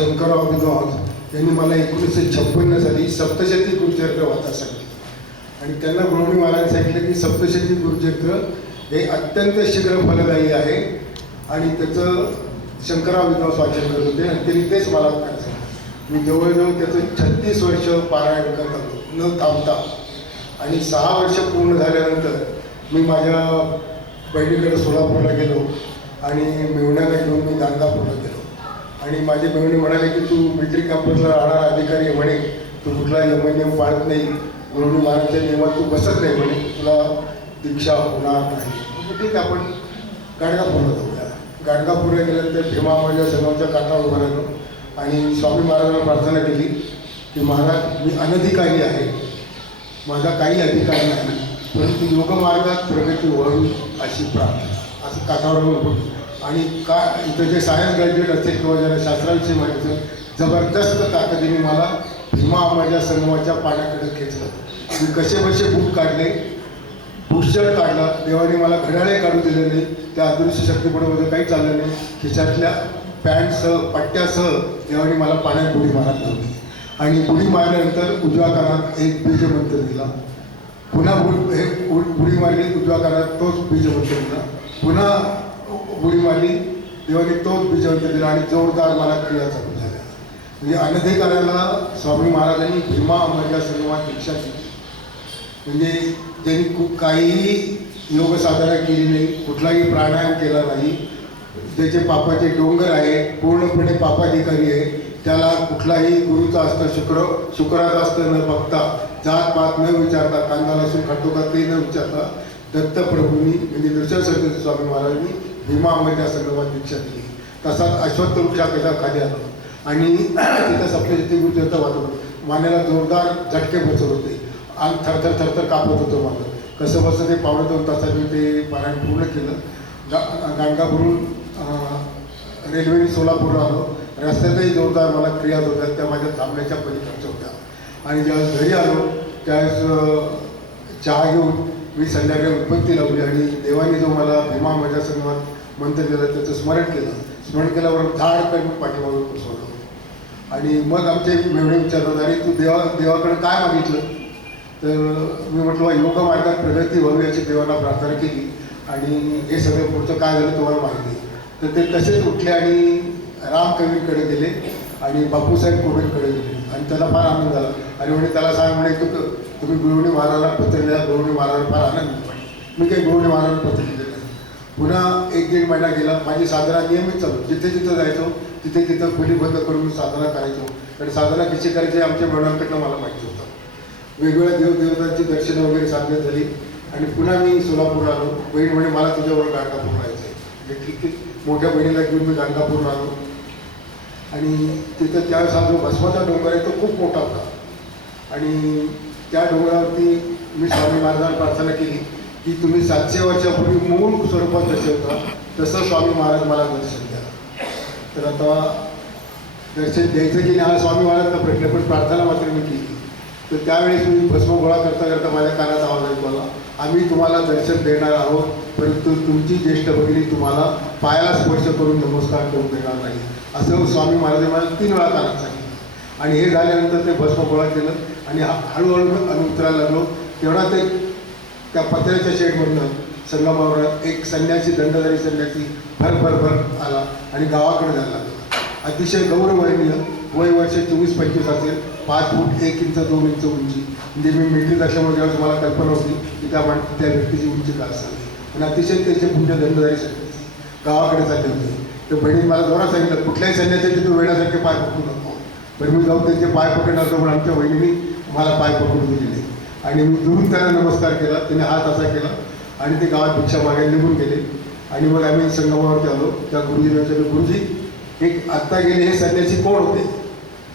शंकरराव विद्वांस यांनी मला 1956 साली सप्तशती गुरुचरित्र वाचा सांगितलं आणि त्यांना गुरुनी महाराज सांगितलं की सप्तशती गुरुचरित्र हे अत्यंत शीघ्र फलदायी आहे आणि त्याचं शंकरराव विद्वांस वाचन करत होते आणि त्यांनी तेच मला करायचं. मी जवळजवळ त्याचं 36 वर्ष पारायण करत होतो न थांबता आणि 6 वर्ष पूर्ण झाल्यानंतर मी माझ्या बहिणीकडे सोलापूरला गेलो आणि मेहुण्याला घेऊन मी गाणगापूरला गेलो आणि माझी बहिणी म्हणाले की तू मिलिटरी कॅम्पसला राहणारा अधिकारी आहे म्हणे, तू कुठला यमनियम पाळत नाही, गुरुनी महाराजच्या नियमात तू बसत नाही म्हणे, तुला दीक्षा होणार नाही. ठीक आहे, आपण गाणगापूरला जाऊया. गाणगापूरला गेल्यानंतर भीमामाच्या संगमाच्या काठावर उभा राहिलो आणि स्वामी महाराजांना प्रार्थना केली की महाराज मी अनधिकारी आहे, माझा काही अधिकार नाही, परंतु योगमार्गात प्रगती व्हावी अशी प्रार्थना. असं काठावर होतं आणि का इथं जे सायन्स ग्रॅज्युएट असतील किंवा ज्याला शास्त्राविषयी माहिती जबरदस्त ताकदीने मला भीमामाच्या संगमाच्या पाण्याकडे खेचलं. मी कसे बसे बूट काढले, भूषण काढला, देवाने मला घड्याळे काढू दिले नाही, त्या अदृश्य शक्तीपणामध्ये काही चाललं नाही. खिशातल्या पॅन्टसह पट्ट्यासह देवाने मला पाण्यात बुडी मारत नव्हती आणि बुडी मारल्यानंतर उजव्या कानात एक बीजमंत्र दिला, पुन्हा बुडी मारली, उजव्या कानात तोच बीजमंत्र दिला, पुन्हा बुडी मारली, देवाने तोच बीजमंत्र दिला आणि जोरदार मला क्रिया चालू झाल्या. म्हणजे अनधिकाऱ्याला स्वामी महाराजांनी भीमामाच्या संगमात दीक्षा दिली. म्हणजे त्यांनी काहीही योग साधना केली नाही, कुठलाही प्राणायाम केला नाही, त्याचे पापाचे डोंगर आहे, पूर्णपणे पापाधिकारी आहे, त्याला कुठलाही गुरुचा असतं शुक्राचा असतं न बघता, जात पात न विचारता, कांदा लसूण खातो का ते न विचारता दत्तप्रभूंनी म्हणजे नृसिंह सरस्वती स्वामी महाराजांनी भीमामाच्या संगमात दीक्षा दिली. तसाच अश्वत्थ वृक्षाच्या खाली आलो आणि तिथं सप्तशती गुरुचरित्र वाचवलं. मानेला जोरदार झटके बसत होते आणि थरथर थरथर कापत होतं माझं. कसं बसं ते 2.5 तासात मी ते पारायण पूर्ण केलं. गाणगापूरून रेल्वेने सोलापूरला आलो. रस्त्यातही जोरदार मला क्रिया होत्या, त्या माझ्या थांबण्याच्या पलीकडच्या होत्या आणि ज्यावेळेस घरी आलो त्यावेळेस चहा घेऊन मी संध्याकाळी उत्पत्ती लावली आणि देवाने जो मला भीमामाच्या संगमात मंत्र दिला त्याचं स्मरण केल्यावर धाडकन मी पाठीमागून बसवलं आणि मग आमचे मेवणे विचारतात, अरे तू देवाकडे काय मागितलं? तर मी म्हटलं योग मार्गात प्रगती व्हावी याची देवाला प्रार्थना केली आणि हे सगळं पुढचं काय झालं तुम्हाला माहिती. तर ते तसेच उठले आणि रामकवींकडे गेले आणि बापूसाहेब कोविंदकडे गेले आणि त्याला फार आनंद झाला आणि म्हणे त्याला सांग म्हणे तुम्ही गुरुनी महाराजांना पत्र लिहा. गुरुनी महाराज फार आनंद पडले. मी काही गुरुनी महाराजांना पत्र लिहिलं नाही. पुन्हा 1-1.5 महिना गेला. माझी साधना नियमित चालू, जिथे जिथं जायचो तिथे खोली बंद करून मी साधना करायचो आणि साधना कशी करायची आमच्या वडिलांकडनं मला माहिती होतं. वेगवेगळ्या देवदेवतांची दर्शनं वगैरे साधण्यात झाली आणि पुन्हा मी सोलापूरला आलो. बहीण म्हणे मला तुझ्याबरोबर गाणगापूर राहायचं आहे. ठीक आहे, मोठ्या बहिणीला घेऊन मी गाणगापूरला आलो आणि तिथं त्यावेळेस हा जो भस्माचा डोंगर आहे तो खूप मोठा होता आणि त्या डोंगरावरती मी स्वामी महाराजांना प्रार्थना केली की तुम्ही 700 वर्षापूर्वी मूळ स्वरूपात जसे होता तसं स्वामी महाराज मला दर्शन द्या. तर आता दर्शन द्यायचं की नाही हा स्वामी महाराजांचा प्रश्न, पण प्रार्थना मात्र मी केली. तर त्यावेळेस मी भस्म गोळा करता करता माझ्या कानात आवाज ऐकू आला, आम्ही तुम्हाला दर्शन देणार आहोत परंतु तुमची ज्येष्ठ भगिनी तुम्हाला पायाला स्पर्श करून नमस्कार करून देणार नाही, असं स्वामी महाराजांनी मला 3 वेळा कानात सांगितलं. आणि हे झाल्यानंतर ते भस्म गोळा केलं आणि हळूहळू अनुतरायला लागलो. तेवढा ते त्या पत्र्याच्या शेडमधनं संगमावर एक संन्यासी, दंडधारी संन्यासी भर आला आणि गावाकडे जायला लागला. अतिशय गौरवणीय, वय वर्ष 24-25 असेल, 5 फूट 1 इंच 2 इंच उंची. म्हणजे मी मिलिटरीत असल्यामुळे ज्यावेळेस मला कल्पना होती की त्या व्यक्तीची उंची काय असावी आणि अतिशय त्याचे पुढे दंडधारी संन्यासी गावाकडे चालले होते. तर बहिणीने मला जोरात सांगितलं कुठल्याही संन्यासाचे तू वेळासारखे पाय पकडू नको. पण मी जाऊन त्यांचे पाय पकडणार होतो, पण आमच्या बहिणीने मला पाय पकडून दिले आणि मी दुरून त्यांना नमस्कार केला. त्याने हात असा केला आणि ते गावात भिक्षा मागायला निघून गेले आणि मग आम्ही संगमावरती आलो. त्या गुरुजीला विचारलं, गुरुजी एक आत्ता गेले हे संन्यासी कोण होते?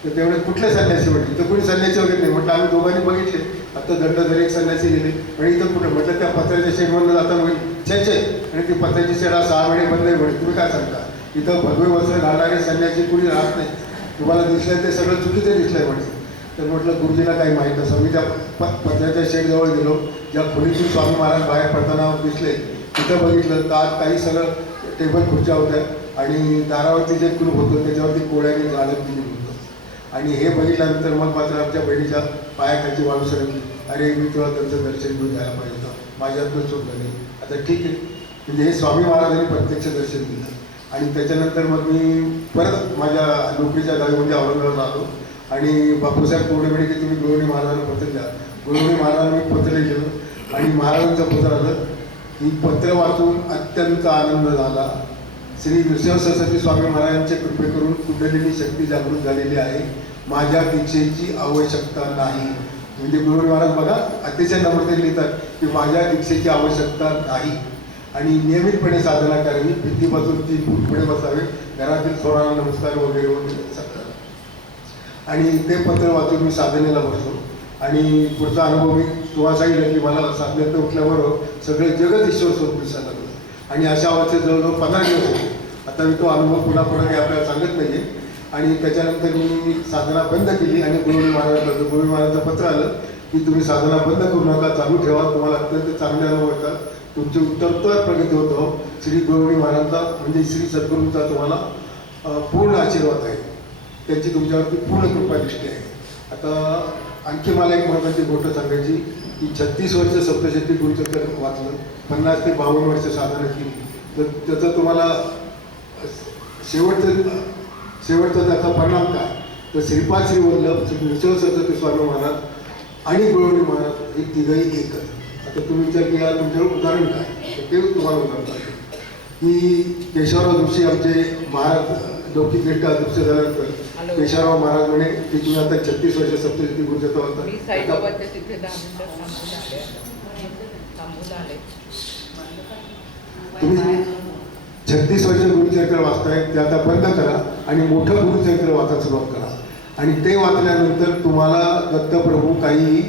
तर तेवढे कुठले संन्यासी म्हटले? तर कुणी संन्यासी वगैरे नाही. म्हटलं आम्ही दोघांनी बघितले, आत्ता दंडधारी एक संन्यासी गेले आणि इथं कुठं? म्हटलं त्या पत्र्याच्या शेडमधनं जाता म्हणे छे आणि ती पत्र्याची शेड 6 महिने बंद आहे म्हणे. तुम्ही काय सांगता? इथं भगवे वस्त्र घालणारे संन्यासी कुणी राहत नाही, तुम्हाला दिसलं ते सगळं चुकीचं दिसलंय म्हणे. तर म्हटलं गुरुजीला काही माहीत नसं. मी त्या पत्र्याच्या शेडजवळ गेलो, ज्या खोलीतून स्वामी महाराज बाहेर पडताना दिसले तिथं बघितलं तर आत काही सगळं टेबल खुर्च्या होत्या, आणि दारावरती जे कुलूप होतं त्याच्यावरती कोळ्याने जाळं केलेलं होतं. आणि हे बघितल्यानंतर मग मात्र आमच्या बहिणीच्या पायाखालची वाळू सरकली. अरे मी तुला त्यांचं दर्शन घेऊन जायला पाहिजे होतं, माझ्यातनं चूक झाली. आता ठीक आहे, म्हणजे हे स्वामी महाराजांनी प्रत्यक्ष दर्शन दिलं. आणि त्याच्यानंतर मग मी परत माझ्या नोकरीच्या गावी म्हणजे औरंगाबादला आलो आणि बापूसाहेब कोरडे म्हणे की तुम्ही गुरुवाणी महाराजांना पत्र द्या. गुरुवाणी महाराजांना मी पत्र लिहिलं आणि महाराजांचं पत्र आलं. ही पत्र वाचून अत्यंत आनंद झाला. श्री नृसिंह सरस्वती स्वामी महाराजांच्या कृपेकरून कुंडलिनी शक्ती जागृत झालेली आहे. माझ्या दीक्षेची आवश्यकता नाही. म्हणजे गुरुवाणी महाराज बघा अतिशय नम्रतेने लिहितात की माझ्या दीक्षेची आवश्यकता नाही आणि नियमितपणे साधना करावी, भिंतीपासून 3 फूट पुढे बसावे, घरातील थोडा नमस्कार वगैरे वगैरे सगळं. आणि ते पत्र वाचून मी साधनेला बसलो आणि पुढचा अनुभव मी तुम्हाला सांगितलं की मला साधनेत उठल्याबरोबर सगळे जगत ईश्वर स्वरूप दिसायला लागलं आणि अशा अवस्थेत जवळजवळ 15 दिवस होते. आता मी तो अनुभव पुन्हा काही आपल्याला सांगत नाही. आणि त्याच्यानंतर मी साधना बंद केली आणि गुरुवाणी महाराजांचं पत्र आलं की तुम्ही साधना बंद करू नका, चालू ठेवा, तुम्हाला अत्यंत चांगले अनुभव येतात, तुमची उत्तरोत्तर प्रगती होतो. श्री गुरुवाणी महाराजांचा म्हणजे श्री सद्गुरूंचा तुम्हाला पूर्ण आशीर्वाद आहे, त्यांची तुमच्यावरती पूर्ण कृपा दृष्टी आहे. आता आणखी मला एक महत्त्वाची गोष्ट सांगायची की 36 वर्ष सप्तशती गुरुचक्र वाचलं, 50 ते 52 वर्ष साधना केली, तर त्याचं तुम्हाला शेवटचा त्याचा परिणाम काय, तर श्रीपाद श्री वल्लभ श्री नृसिंह सरस्वती स्वामी महाराज आणि गुरुवाणी महाराज हे तिघही एकच. आता तुम्ही विचार केला तुमच्यावर उदाहरण काय, तर ते तुम्हाला उदाहरण सांगतो की केशवराव जोशी आमचे महाराज लौकिकदृष्ट्या अदृश्य झाल्यानंतर केशवराव महाराज म्हणे की तुम्ही आता 36 वर्ष सप्तशती गुरुचक्र वाचता. तुम्ही 36 वर्ष गुरुचरित्र वाचताय ते आता बंद करा आणि मोठं गुरुचरित्र वाचायला सुरुवात करा. आणि ते वाचल्यानंतर तुम्हाला दत्तप्रभू काही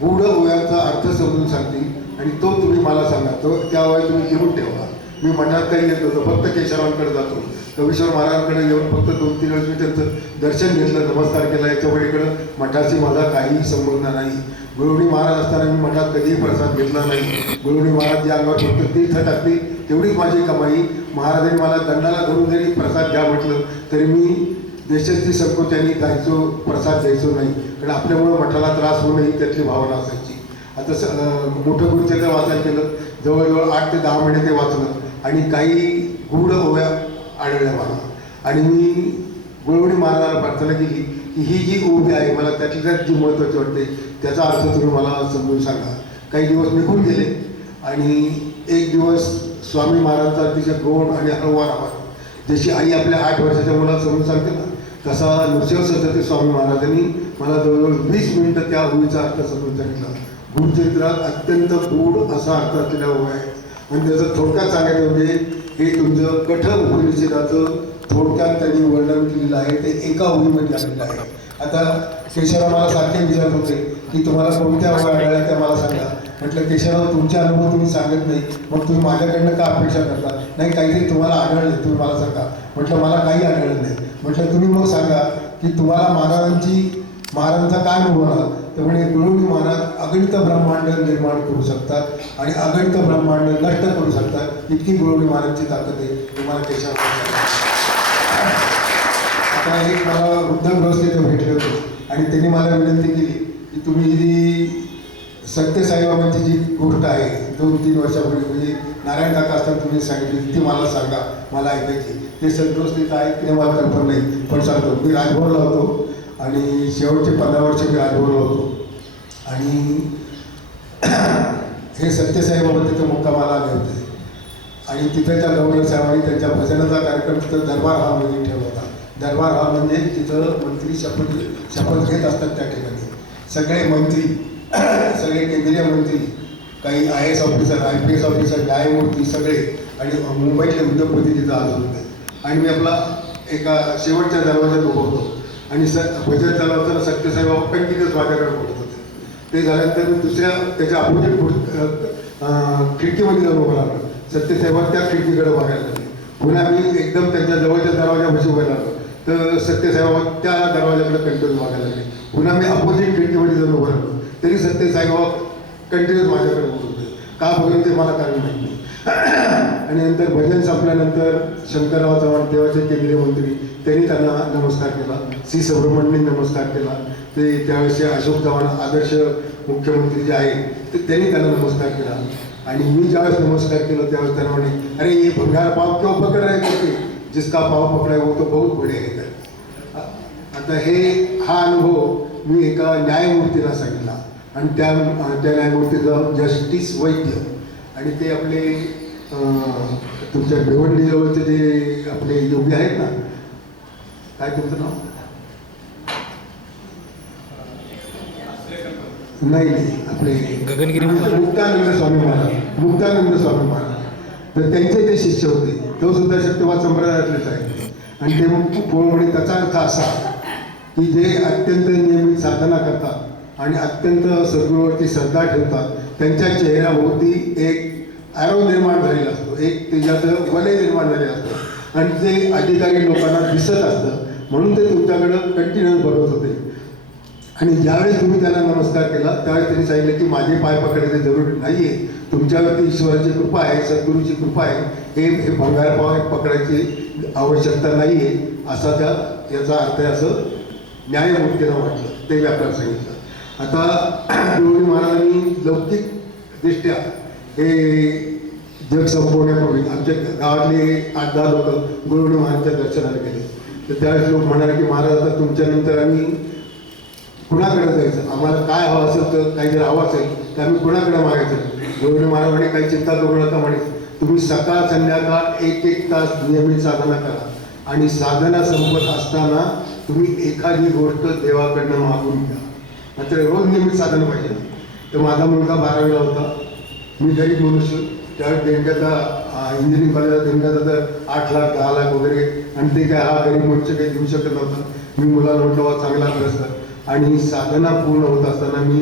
गूढ ओव्यांचा अर्थ समजून सांगतील आणि तो तुम्ही मला सांगा. तो त्यावेळी तुम्ही लिहून ठेवा. मी मठात काही येत होतो, फक्त केशवरावांकडे जातो, कवीश्वर महाराजांकडे येऊन फक्त 2-3 वेळेस मी त्यांचं दर्शन घेतलं, नमस्कार केला. याच्या पलीकडं मठाशी माझा काहीही संबंध नाही. गुरुवाणी महाराज असताना मी मठात कधीही प्रसाद घेतला नाही. गुरुवाणी महाराज जी अंगावर फक्त तीर्थ टाकली तेवढीच माझी कमाई. महाराजांनी मला दंडाला धरून जरी प्रसाद घ्या म्हटलं तरी मी देशाची संकोचाने जायचो, प्रसाद द्यायचो नाही, कारण आपल्यामुळं मठाला त्रास होऊ नये त्यातली भावना असायची. आता मोठं गुरुचरित्र वाचायला केलं, जवळजवळ 8 ते 10 महिने ते वाचलं आणि काही गूढ ओव्या आढळल्या मला. आणि मी गुरुवाणी महाराजांना प्रार्थना केली की ही जी ओवी आहे मला त्यातली त्यात जी महत्त्वाची वाटते त्याचा अर्थ तुम्ही मला समजून सांगा. काही दिवस निघून गेले आणि एक दिवस स्वामी महाराजांचा अतिशय गोड आणि हळूवार आवाज, जशी आई आपल्या 8 वर्षाच्या मुलाला समजून सांगते ना, तसा नृसिंह सरस्वती स्वामी महाराजांनी मला जवळजवळ 20 मिनिटं त्या ओवीचा अर्थ समजून सांगितला. गुरुचरित्रात अत्यंत गूढ असा अर्थ असलेला ओवी आहे आणि त्याचं थोडक्यात सांगायचं म्हणजे हे तुमचं कठोर उपनिषदाचं थोडक्यात त्यांनी वर्णन केलेलं आहे, ते एका ओवीमध्ये आलेलं आहे. आता केशवराव मला सारखे विचारत होते की तुम्हाला कोणत्या ओव्या आढळल्या त्या मला सांगा. म्हटलं केशवराव तुमचे अनुभव तुम्ही सांगत नाही, मग तुम्ही माझ्याकडनं का अपेक्षा करता, नाही काहीतरी तुम्हाला आढळले तुम्ही मला सांगा. म्हटलं मला काही आढळलं नाही. म्हटलं तुम्ही मग सांगा की तुम्हाला महाराजांचा काय अनुभव आला, तर म्हणे गुरुवाणी महाराज अगणित ब्रह्मांड निर्माण करू शकतात आणि अगणित ब्रह्मांड नष्ट करू शकतात, इतकी गुरुवाणी महाराजांची ताकद आहे. तुम्हाला केशवराव आता एक मला वृद्ध गृहस्थी भेटले होते आणि त्यांनी मला विनंती केली की तुम्ही जी सत्य साईबाबांची जी गोष्ट आहे 2-3 वर्षापूर्वी म्हणजे नारायण काका असताना तुम्ही सांगितली ती मला सांगा, मला ऐकायची. ते सद्गृहस्थीचं आहे की मला कल्पना नाही, पण सांगतो. मी राजभवनला होतो आणि शेवटचे 15 वर्ष मी राजभवनला होतो आणि हे सत्य साईबाबा तिथं मुक्कामाला आले होते आणि तिथं त्या गव्हर्नर साहेबांनी त्यांच्या भजनाचा कार्यक्रम तिथं दरबार हॉलमध्ये ठेवला होता. दरबार हॉल म्हणजे तिथं मंत्री शपथ घेत असतात. त्या ठिकाणी सगळे मंत्री, सगळे केंद्रीय मंत्री, काही IAS ऑफिसर, IPS ऑफिसर, न्यायमूर्ती सगळे आणि मुंबईतले उद्योगपती तिथं आले होते. आणि मी आपला एका शेवटच्या दरवाज्यात उभं होतो आणि भजन चालवताना सत्यसाईबाबा कंटिन्यूस माझ्याकडे बोलत होते. ते झाल्यानंतर मी दुसऱ्या त्याच्या अपोजिट खिडकीमध्ये जाऊन उभं राहिलो. सत्यसाईबाबा त्या खिडकीकडे बघायला लागले. पुन्हा मी एकदम त्यांच्या जवळच्या दरवाजापाशी उभं राहिलो तर सत्यसाईबाबा त्या दरवाजाकडे कंटिन्यूस बघायला लागले. पुन्हा मी अपोजिट खिडकीमध्ये जाऊन उभं राहिलो तरी सत्यसाईबाबा कंटिन्यूस माझ्याकडे बोलत होते. का बघून ते मला कारण माहीत नाही. आणि नंतर भजन संपल्यानंतर शंकरराव चव्हाण तेव्हाचे केंद्रीय मंत्री त्यांनी त्यांना नमस्कार केला. सी सुब्रमण्यमने नमस्कार केला. ते त्यावेळेसचे अशोक चव्हाण आदर्श मुख्यमंत्री जे आहेत ते त्यांनी त्यांना नमस्कार केला. आणि मी ज्यावेळेस नमस्कार केला त्यावेळेस त्यांना म्हणे, अरे ये भंगार पाव क्यों पकड रहे थे, जिसका पाव पकड़ा वो तो बहुत बड़े है. आता हा अनुभव मी एका न्यायमूर्तीला सांगितला आणि त्या न्यायमूर्तीचं जस्टिस वैद्य आणि ते आपले तुमच्या भिवंडीजवळचे जे आपले योगी आहेत ना, काय तुमचं नाव? नाही आपले गगनगिरी मुक्तानंद स्वामी महाराज. तर त्यांचे जे शिष्य होते तो सुद्धा शक्तिवाद संप्रदायातलेच आहे. आणि ते म्हणे त्याचा अर्थ असा की जे अत्यंत नियमित साधना करतात आणि अत्यंत सद्गुरूवरती श्रद्धा ठेवतात त्यांच्या चेहऱ्याभोवती एक ॲरो निर्माण झालेला असतो, एक तेजाचं वलय निर्माण झालेलं असतं आणि ते अधिकारी लोकांना दिसत असतं. म्हणून ते तुमच्याकडं कंटिन्युअस बघत होते. आणि ज्यावेळेस तुम्ही त्यांना नमस्कार केला त्यावेळेस त्यांनी सांगितलं की माझे पाय पकडायची जरूर नाही आहे, तुमच्यावरती ईश्वराची कृपा आहे, सद्गुरूची कृपा आहे, हे भंगार पाय पकडायची आवश्यकता नाही आहे असा याचा अर्थ आहे असं न्यायमूर्तीला वाटलं. ते मी आपल्याला सांगितलं. आता गुरुजी महाराजांनी लौकिकदृष्ट्या हे जग संपवण्यापूर्वी आमच्या गावातले 8-10 लोक गुरुजी महाराजांच्या दर्शनाला गेले. तर त्यावेळेस लोक म्हणाले की महाराज आता तुमच्यानंतर आम्ही कुणाकडे जायचं, आम्हाला काय हवं असेल तर काही जर हवं असेल तर आम्ही कुणाकडे मागायचं. गुरुजी महाराज म्हणे काही चिंता करू नका म्हणे, तुम्ही सकाळ संध्याकाळ 1-1 तास नियमित साधना करा आणि साधना संपत असताना तुम्ही एखादी गोष्ट देवाकडनं मागून घ्या. मात्र रोज नियमित साधन पाहिजे. तर माझा मुलगा 12वीला होता, मी गरीब मनुष्य, त्यावेळेस देणग्याचा इंजिनिअरिंग कॉलेजला देणग्याचा तर 8 लाख 10 लाख वगैरे, आणि ते काय हा गरीब मनुष्य काही देऊ शकत नव्हता. मी मुलाला म्हटलं चांगला अभ्यास कर. आणि साधना पूर्ण होत असताना मी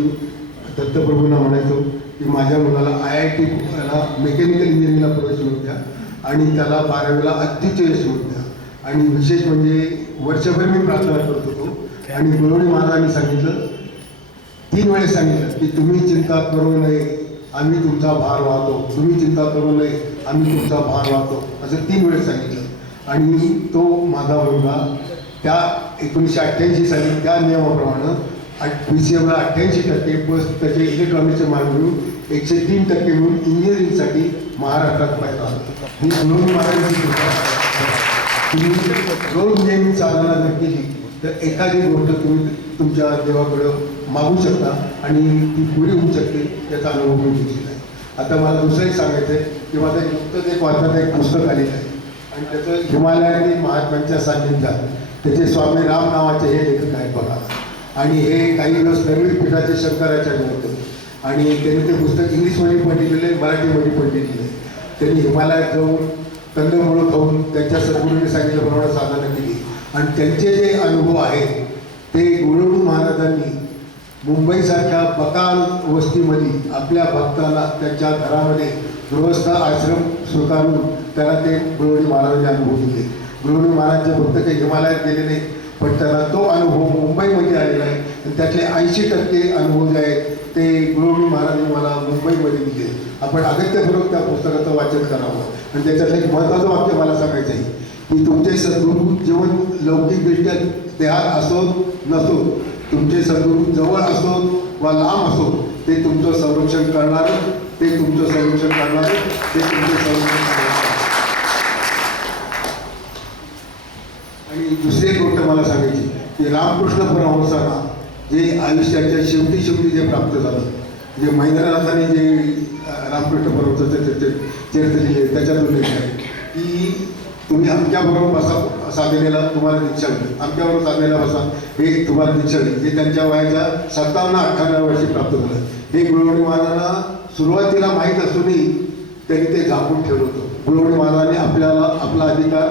दत्तप्रभूंना म्हणायचो की माझ्या मुलाला IITला मेकॅनिकल इंजिनिअरिंगला प्रवेश मिळू द्या आणि त्याला 12वीला अत्युच्च यश मिळू द्या. आणि विशेष म्हणजे वर्षभर मी प्रार्थना करत होतो. आणि गुरुजी महाराजांनी सांगितलं, 3 वेळेस सांगितलं की तुम्ही चिंता करू नये, आम्ही तुमचा भार वाहतो, तुम्ही चिंता करू नये, आम्ही तुमचा भार वाहतो, असं 3 वेळेस सांगितलं. आणि तो माझा मुलगा त्या 1988 साली त्या नियमाप्रमाणे PCMला 88% प्लस त्याचे इलेक्ट्रॉनिक्सचे मार्क मिळून 103% मिळून इंजिनिअरिंगसाठी महाराष्ट्रात पाहिजे आलं. ही गुरुजी महाराजांची कृपा. तुम्ही रोज नेहमी साधना जर केली तर एखादी गोष्ट तुम्ही तुमच्या देवाकडं मागू शकता आणि ती पुरी होऊ शकते, याचा अनुभव मी घेतलेला आहे. आता मला दुसरंही सांगायचं आहे की माझं नुकतंच एक वाचनाचं एक पुस्तक आलेलं आहे आणि त्याचं हिमालयातील महात्म्यांच्या सान्निध्यात, त्याचे स्वामी राम नावाचे हे लेखक आहेत बघा. आणि हे काही दिवस नवीन पीठाचे शंकराचार्य होते आणि त्यांनी ते पुस्तक इंग्लिशमध्ये पण लिहिलेलं आहे, मराठीमध्ये पण लिहिलेलं आहे. त्यांनी हिमालयात जाऊन कंदमुळं खाऊन त्यांच्या सद्गुरूंनी सांगितल्याप्रमाणे साधना केली आणि त्यांचे जे अनुभव आहेत ते गुरुजी महाराजांनी मुंबईसारख्या बकाल वस्तीमध्ये आपल्या भक्ताला त्यांच्या घरामध्ये गृहस्थ आश्रम स्वीकारून त्यांना ते गुरुजी महाराजांनी अनुभव दिले. गुरुजी महाराजांचे भक्त काही हिमालयात गेले नाही, पण त्यांना तो अनुभव मुंबईमध्ये आलेला आहे आणि त्यातले 80% अनुभव जे आहेत ते गुरुजी महाराजांनी मला मुंबईमध्ये दिले. आपण अगत्यपूर्वक त्या पुस्तकाचं वाचन करावं. आणि त्याच्यातलं एक महत्त्वाचं वाक्य मला सांगायचं आहे की तुमचे सद्गुरू जेवण लौकिकदृष्ट्या देहात असो नसो, तुमचे सद्गुरू जवळ असो वा लांब असो, ते तुमचं संरक्षण करणार, ते तुमचं संरक्षण करणार, ते तुमचे संरक्षण करणार. आणि दुसरी एक गोष्ट मला सांगायची की रामकृष्ण परमहंसांना जे आयुष्याच्या शेवटी जे प्राप्त झालं, जे महेंद्रनाथांनी जे रामकृष्ण परमहंसाचं चरित्र लिहिले त्याच्यातून लिहिलं आहे की तुम्ही आमच्याबरोबर बसा, साधनेला तुम्हाला दीक्षा मिळेल, आमच्याबरोबर साधनेला बसा, हे तुम्हाला दीक्षा मिळेल. हे त्यांच्या वयाच्या 57-58 वर्षी प्राप्त झालं. हे गुरुजी महाराजांना सुरुवातीला माहीत असूनही त्यांनी ते झाकून ठेवलं होतं. गुरुजी महाराजांनी आपला अधिकार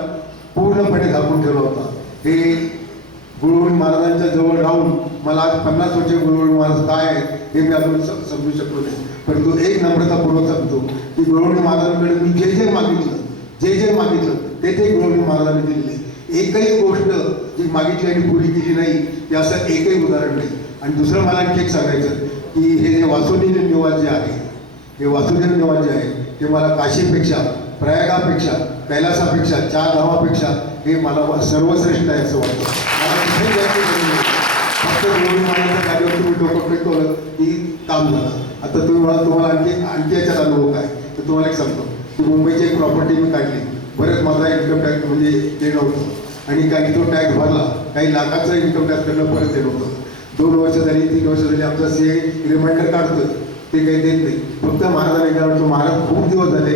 पूर्णपणे झाकून ठेवला होता. हे गुरुजी महाराजांच्या जवळ राहून मला आज 50 वर्ष गुरुजी महाराज काय आहेत हे मी आपण समजू शकलो नाही. परंतु एक नम्रतापूर्वक सांगतो की गुरुजी महाराजांकडे मी जे मागितलं ते गुरुजी महाराजांनी दिलेले. एकही गोष्ट जी मागितली आणि पुरी केली नाही याचं एकही उदाहरण नाही. आणि दुसरं मला आणखी एक सांगायचं की हे जे वासुदेव निवास जे आहे, हे वासुदेव निवास जे आहे ते मला काशीपेक्षा, प्रयागापेक्षा, कैलासापेक्षा, 4 धामापेक्षा हे मला सर्वश्रेष्ठ आहे असं वाटतं. मला कुठेही जायची गरज नाही. फक्त गवळणी महाराजांच्या कार्यावर तुम्ही डोकं फेकवलं की काम झालं. आता तुम्हाला आणखी याच्यात अनुभव काय तर तुम्हाला एक सांगतो की मुंबईची एक प्रॉपर्टी मी काढली. बरंच माझा इन्कम टॅक्स म्हणजे ते नव्हतं आणि काही तो टॅक्स भरला, काही लाखाचं इन्कम टॅक्स करणं परत ते नव्हतं. 2 वर्ष झाली, 3 वर्ष झाली, आमचा CA रिमाइंडर काढतोय, ते काही देत नाही. फक्त महाराजांनी काय म्हटलं, महाराज खूप दिवस झाले,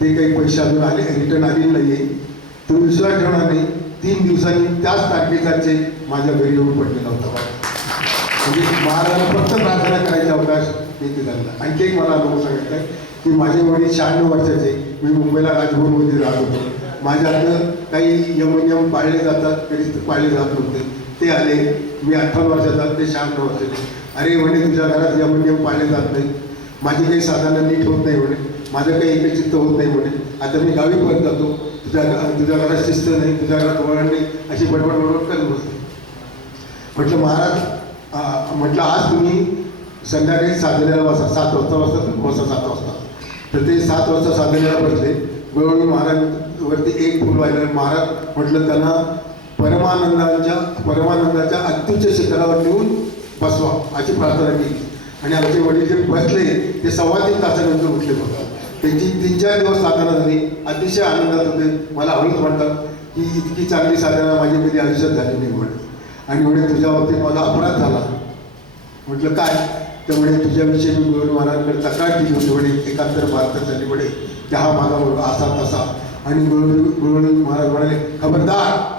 ते काही पैसे अजून आले रिटर्न आलेले नाही आहे. तुम्ही विश्वास ठेवणार नाही, 3 दिवसांनी त्याच तारखेचा चेक माझ्या घरी येऊन पडलेला होता. म्हणजे महाराजांना फक्त प्रार्थना करायचा अवकाश ते झाला. आणखी एक मला अनुभव सांगायचा आहे की माझे वडील 96 वर्षाचे, मी मुंबईला राजभवनमध्ये राहत होतो. माझ्या हातनं काही यम पाळले जातात, कधी पाळले जात नव्हते. ते आले, मी 58 वर्षाचा, ते 96 वर्षाचे. अरे म्हणे तुझ्या घरात यम पाळले जात नाही, माझी काही साधनं नीट होत नाही म्हणे, माझं काही एकचित्त होत नाही म्हणे. आता मी गावी परत जातो, तुझ्या घरात शिस्त नाही, तुझ्या घरात वळण नाही, अशी बडबड करत बसते. म्हटलं महाराज, म्हटलं आज तुम्ही संध्याकाळी साधनेला बसा, 7 वाजता तुम्ही बसा, 7 वाजता. तर ते 7 वाजता साधनेला बसले. गवळणी महाराज वरती एक फुल वाहिलं. महाराज म्हटलं त्यांना परमानंदाच्या अत्युच्च शिखरावर नेऊन बसवा अशी प्रार्थना केली. आणि आमचे वडील जे बसले ते 2.25 तासानंतर उठले बघा. त्यांची 3-4 दिवस साधना झाली, अतिशय आनंदात होते. मला आवडत म्हणतात की इतकी चांगली साधना माझी कधी आयुष्यात झाली नाही म्हणे. आणि म्हणे तुझ्या बाबतीत माझा अपराध झाला. म्हटलं काय? त्यामुळे तुझ्याविषयी मी गवळणी महाराजांकडे तक्रार केली होती म्हणे, एकांतर भारतासाठी म्हणे, चहा मागा असा तसा. आणि गवळणी महाराज म्हणाले, खबरदार,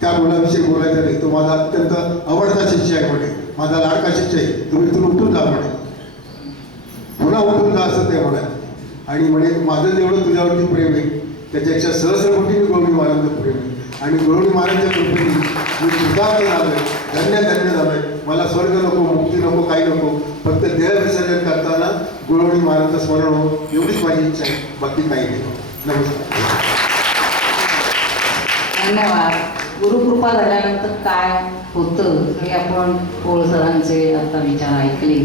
त्या मुलाविषयी बोलायचं नाही, तो माझा अत्यंत आवडता शिष्य आहे म्हणे, माझा लाडका शिष्य आहे, तुम्ही इथून उठून जा म्हणे, पुन्हा उठून जा असं ते म्हणाले. आणि म्हणे माझं जेवढं तुझ्यावरती प्रेम आहे त्याच्यापेक्षा सहस्रकोटीने गवळणी महाराजांचं प्रेम आहे. आणि गवळणी महाराजांच्या कृपेने मी सुधार्थ झालोय, धन्य झालोय. मला स्वर्ग नको, मुक्ती नको, काही नको, फक्त देह विसर्जन करताना गवळणी महाराजांचं स्मरण हो, एवढीच माझी इच्छा आहे, बाकी काही नाही. नमस्कार. धन्यवाद. गुरुकृपा झाल्यानंतर काय होतं हे आपण पोळ सरांचे आता विचार ऐकले.